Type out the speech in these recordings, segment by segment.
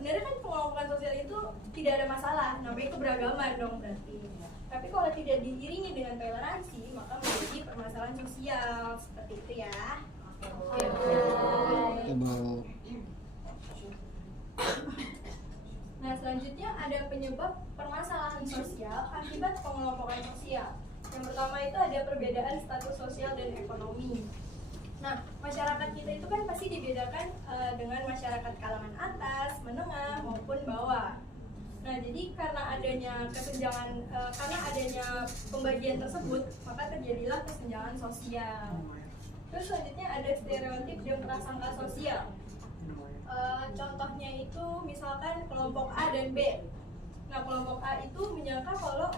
sebenarnya kan pengelompokan sosial itu tidak ada masalah, namanya keberagaman dong berarti. Tapi kalau tidak diiringi dengan toleransi, maka menjadi permasalahan sosial seperti itu ya. Nah, selanjutnya ada penyebab permasalahan sosial akibat pengelompokan sosial. Yang pertama itu ada perbedaan status sosial dan ekonomi. Nah, masyarakat kita itu kan pasti dibedakan dengan masyarakat kalangan atas, menengah maupun bawah. Nah, jadi karena adanya kesenjangan, karena adanya pembagian tersebut, maka terjadilah kesenjangan sosial. Terus selanjutnya ada stereotip dan prasangka sosial. Contohnya itu misalkan kelompok A dan B. Nah, kelompok A itu menyangka kalau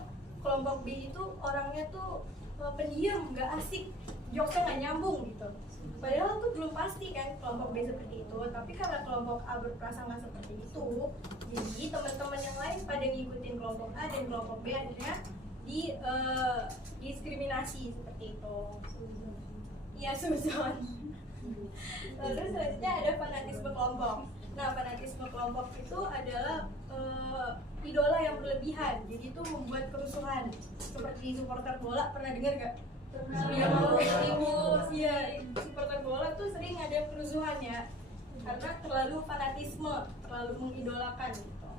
kelompok B itu orangnya tuh pendiam, nggak asik, jokesnya nggak nyambung gitu. Padahal tuh belum pasti kan kelompok B seperti itu. Tapi karena kelompok A berprasangka seperti itu, jadi teman-teman yang lain pada ngikutin kelompok A dan kelompok B akhirnya diskriminasi seperti itu. Iya, suzon. Terus selanjutnya ada fanatisme kelompok. Nah, fanatisme kelompok itu adalah idola yang berlebihan. Jadi itu membuat kerusuhan. Seperti supporter bola, pernah dengar gak? Iya, supporter bola tuh sering ada kerusuhan ya. Karena terlalu fanatisme, terlalu mengidolakan gitu.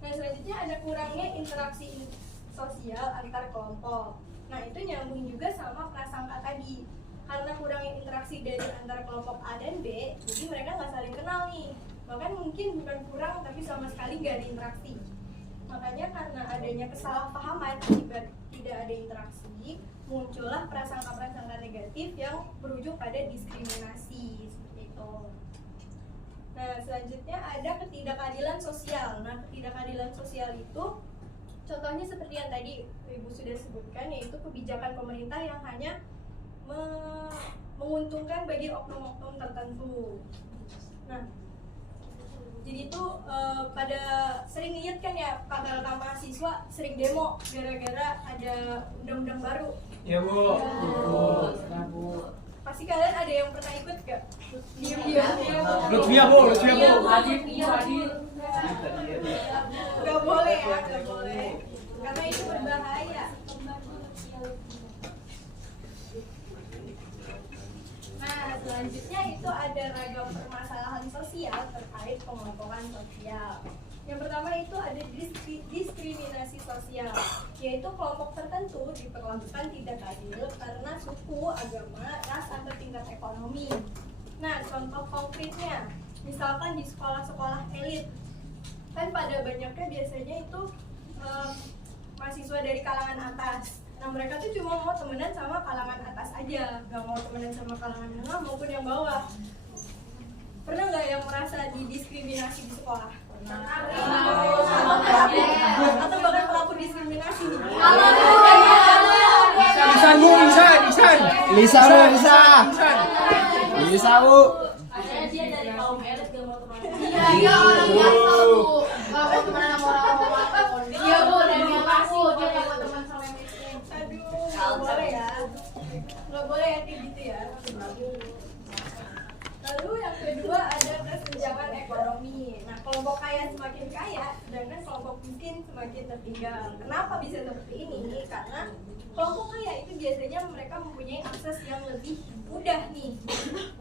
Nah, selanjutnya ada kurangnya interaksi sosial antar kelompok. Nah, itu nyambung juga sama prasangka tadi. Karena kurangnya interaksi dari antara kelompok A dan B, jadi mereka nggak saling kenal nih. Bahkan mungkin bukan kurang, tapi sama sekali nggak ada interaksi. Makanya karena adanya kesalahpahaman akibat tidak ada interaksi, muncullah prasangka-prasangka negatif yang berujung pada diskriminasi seperti itu. Nah, selanjutnya ada ketidakadilan sosial. Nah, ketidakadilan sosial itu contohnya seperti yang tadi Ibu sudah sebutkan, yaitu kebijakan pemerintah yang hanya menguntungkan bagi oknum-oknum tertentu. Nah, jadi itu pada sering lihat kan ya kakak-kakak mahasiswa sering demo gara-gara ada undang-undang baru. Ya Bu. Ya, Bu. Pasti kalian ada yang pernah ikut gak? Diam-diam. Lutfia Bu. Gak boleh ya, gak boleh. Karena itu berbahaya. Nah, selanjutnya itu ada ragam permasalahan sosial terkait pengelompokan sosial. Yang pertama itu ada diskriminasi sosial, yaitu kelompok tertentu diperlakukan tidak adil karena suku, agama, ras, atau tingkat ekonomi. Nah, contoh konkretnya, misalkan di sekolah-sekolah elit, kan pada banyaknya biasanya itu mahasiswa dari kalangan atas. Nah, mereka tuh cuma mau temenan sama kalangan atas aja, gak mau temenan sama kalangan menengah maupun yang bawah. Pernah nggak yang merasa didiskriminasi di sekolah? Atau bahkan pelaku diskriminasi nih? Lisan Bu, Lisan. Lisa Bu. Dia dari kaum elit gak mau teman. Iya, orangnya Bu. Gak mau temenan sama orang-orang. Iya Bu, dan yang aku dia gak mau teman sama yang miskin. Aduh, nggak boleh ya. Nggak boleh ya kayak gitu ya. Lalu yang kedua ada kesenjangan ekonomi. Nah, kelompok kaya semakin kaya, sedangkan kelompok miskin semakin tertinggal. Kenapa bisa seperti ini? Karena kelompok kaya itu biasanya mereka mempunyai akses yang lebih mudah nih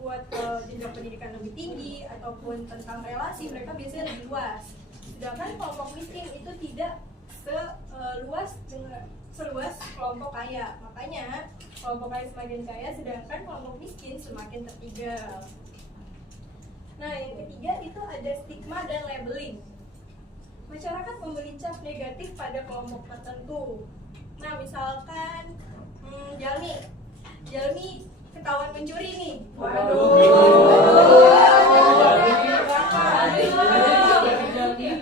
buat jenjang pendidikan lebih tinggi ataupun tentang relasi mereka biasanya lebih luas. Sedangkan kelompok miskin itu tidak seluas kelompok kaya. Makanya kelompok kaya semakin kaya, sedangkan kelompok miskin semakin tertinggal. Nah, yang ketiga itu ada stigma dan labeling. Masyarakat memberi cap negatif pada kelompok tertentu. Nah, misalkan Jalmi ketahuan mencuri nih.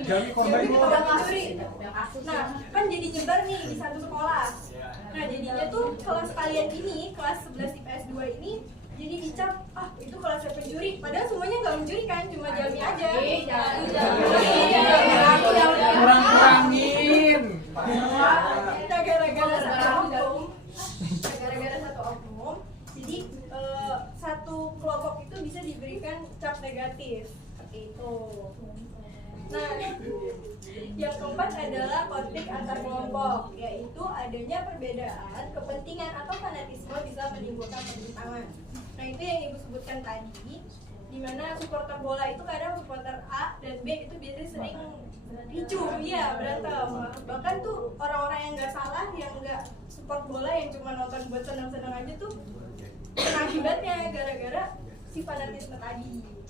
Jalmi korban mencuri. Nah, kan jadi nyebar nih di satu sekolah. Nah, jadinya tuh kelas kalian ini, kelas 11 IPS 2 ini jadi dicap, itu kelasnya pencuri. Padahal semuanya nggak mencuri kan, cuma Jalmi aja. kurang-kurangin. Gara-gara satu oknum, jadi satu kelompok itu bisa diberikan cap negatif. seperti itu. Nah, yang keempat adalah konflik antar kelompok, yaitu adanya perbedaan kepentingan atau fanatisme bisa menimbulkan pertentangan. Nah, itu yang Ibu sebutkan tadi, di mana supporter bola itu kadang supporter A dan B itu biasanya sering ricu, iya berantem. Bahkan tuh orang-orang yang nggak salah, yang nggak support bola, yang cuma nonton buat senang-senang aja tuh kena akibatnya gara-gara si fanatisme tadi.